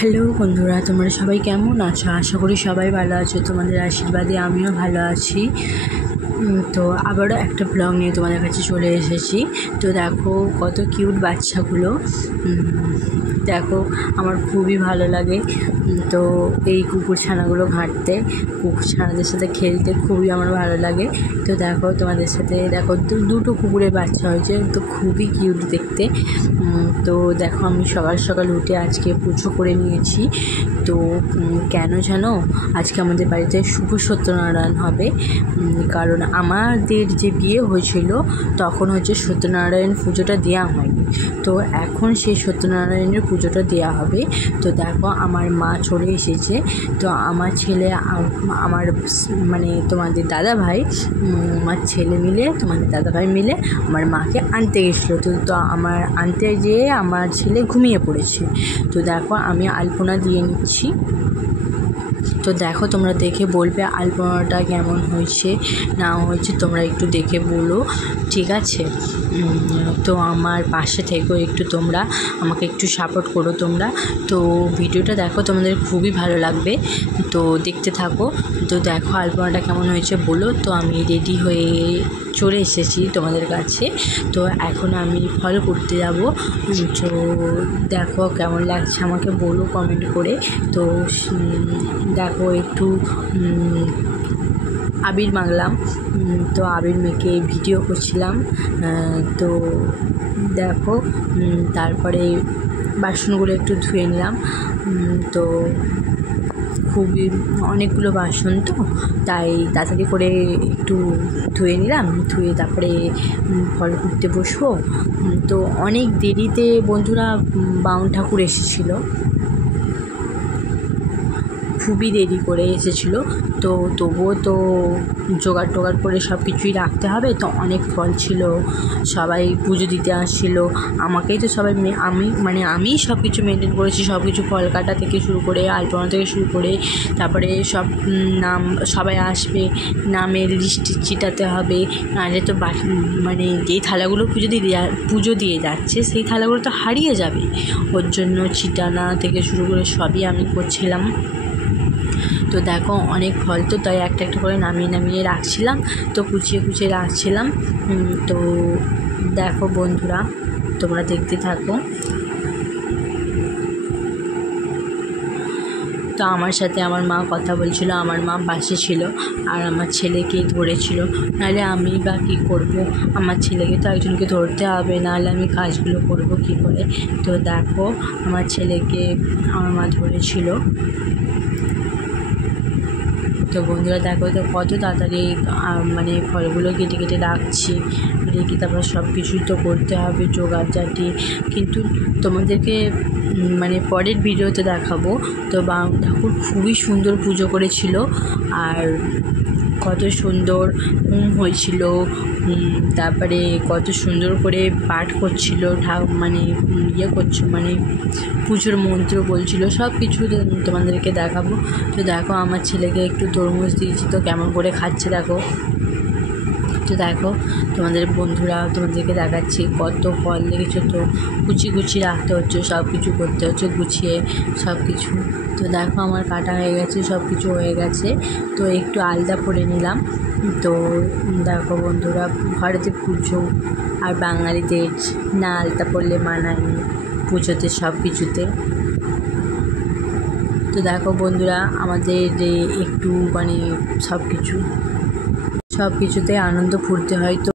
Hello বন্ধুরা, তোমরা সবাই কেমন আছো? আশা করি সবাই ভালো আছো। তোমাদের আশীর্বাদে আমিও ভালো আছি। তো আবারও একটা ব্লগ নিয়ে তোমাদের কাছে চলে এসেছি। তো দেখো কত কিউট বাচ্চাগুলো, দেখো আমার খুবই ভালো লাগে। তো এই কুকুর ছানাগুলো ঘাঁটতে, কুকুর ছানাদের সাথে খেলতে খুবই আমার ভালো লাগে। তো দেখো তোমাদের সাথে দেখো দুটো কুকুরের বাচ্চা হয়েছে, তো খুবই কিউট দেখতে। তো দেখো আমি সকাল সকাল উঠে আজকে পুজো করে নিয়েছি। তো কেন জানো, আজকে আমাদের বাড়িতে শুভ সত্যনারায়ণ হবে। কারণ আমাদের যে বিয়ে হয়েছিল তখন হচ্ছে সত্যনারায়ণ পুজোটা দেওয়া হয়নি, তো এখন সেই সত্যনারায়ণের পুজোটা দেওয়া হবে। তো দেখো আমার মা চলে এসেছে। তো আমার ছেলে, আমার মানে তোমাদের দাদাভাই, আমার ছেলে মিলে, তোমাদের দাদাভাই মিলে আমার মাকে আনতে গেছিলো। তো আমার আনতে যেয়ে আমার ছেলে ঘুমিয়ে পড়েছে। তো দেখো আমি আলপনা দিয়ে নিচ্ছি। তো দেখো তোমরা দেখে বলবে আলপনাটা কেমন হয়েছে না হয়েছে, তোমরা একটু দেখে বলো, ঠিক আছে? তো আমার পাশে থেকেও একটু তোমরা আমাকে একটু সাপোর্ট করো তোমরা। তো ভিডিওটা দেখো, তোমাদের খুবই ভালো লাগবে, তো দেখতে থাকো। তো দেখো আলপনাটা কেমন হয়েছে বলো। তো আমি রেডি হয়ে চলে এসেছি তোমাদের কাছে। তো এখন আমি ফল করতে যাব। তো দেখো কেমন লাগছে আমাকে বলো কমেন্ট করে। তো দেখো একটু আবির মাখলাম, তো আবির মেখে ভিডিও করছিলাম। তো দেখো তারপরে বাসনগুলো একটু ধুয়ে নিলাম। তো খুবই অনেকগুলো বাসন, তো তাই তাড়াতাড়ি করে একটু ধুয়ে নিলাম। ধুয়ে তারপরে ফল করতে বসবো। তো অনেক দেরিতে বন্ধুরা বাউন ঠাকুর এসেছিলো, খুবই দেরি করে এসেছিলো। তো তবুও তো জোগাড় টোগাড় করে সব কিছুই রাখতে হবে। তো অনেক ফল ছিল, সবাই পুজো দিতে আসছিলো। আমাকেই তো সবাই আমি সব কিছু মেনটেন করেছি, সব কিছু ফল কাটা থেকে শুরু করে আলপনা থেকে শুরু করে, তারপরে সব নাম, সবাই আসবে, নামের লিস্ট চিটাতে হবে। নাহলে তো মানে যেই থালাগুলো পুজো দিয়ে যাচ্ছে সেই থালাগুলো তো হারিয়ে যাবে। ওর জন্য চিটানা থেকে শুরু করে সবই আমি করছিলাম। তো দেখো অনেক ফল, তো তাই একটা একটা করে নামিয়ে রাখছিলাম, তো কুচিয়ে রাখছিলাম। তো দেখো বন্ধুরা তোমরা দেখতে থাকো। তো আমার সাথে আমার মা কথা বলছিল, আমার মা পাশে ছিল আর আমার ছেলেকে ধরেছিল। নাহলে আমি বা কী করবো, আমার ছেলেকে তো একজনকে ধরতে হবে, নাহলে আমি কাজগুলো করবো কী করে। তো দেখো আমার ছেলেকে আমার মা ধরেছিল। তো বন্ধুরা দেখো তো কত তাড়াতাড়ি মানে ফলগুলো কেটে রাখছি, রেখে তারপর সব কিছুই তো করতে হবে জোগাড় জাটি। কিন্তু তোমাদেরকে মানে পরের ভিডিওতে দেখাবো। তো বাউন ঠাকুর খুবই সুন্দর পুজো করেছিল, আর কত সুন্দর হয়েছিল। তারপরে কত সুন্দর করে পাঠ করছিল, মানে করছো, মানে পুজোর মন্ত্র বলছিল, সব কিছু তোমাদেরকে দেখাবো। তো দেখো আমার ছেলেকে একটু তরমুজ দিয়েছি, তো কেমন করে খাচ্ছে দেখো। তো দেখো তোমাদের বন্ধুরা তোমাদেরকে দেখাচ্ছি কত ফল লেগেছে। তো কুচি রাখতে হচ্ছে, সব কিছু করতে হচ্ছে গুছিয়ে সব কিছু। তো দেখো আমার কাটা হয়ে গেছে, সব কিছু হয়ে গেছে। তো একটু আলতা পরে নিলাম। তো দেখো বন্ধুরা ঘরেতে পুজো, আর বাঙালিদের না আলতা পরলে মানায়নি পুজোতে সব কিছুতে। তো দেখো বন্ধুরা আমাদের একটু মানে সব কিছুতে আনন্দ ফুর্তি হয়। তো